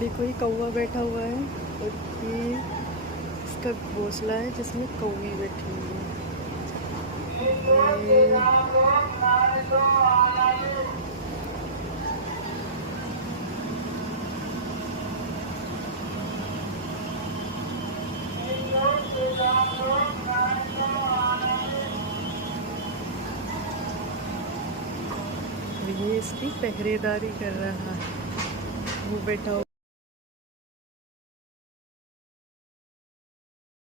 देखो ये कौवा बैठा हुआ है और ये इसका घोंसला है जिसमें कौवी बैठी हुई है। ये इसकी पहरेदारी कर रहा है, वो बैठा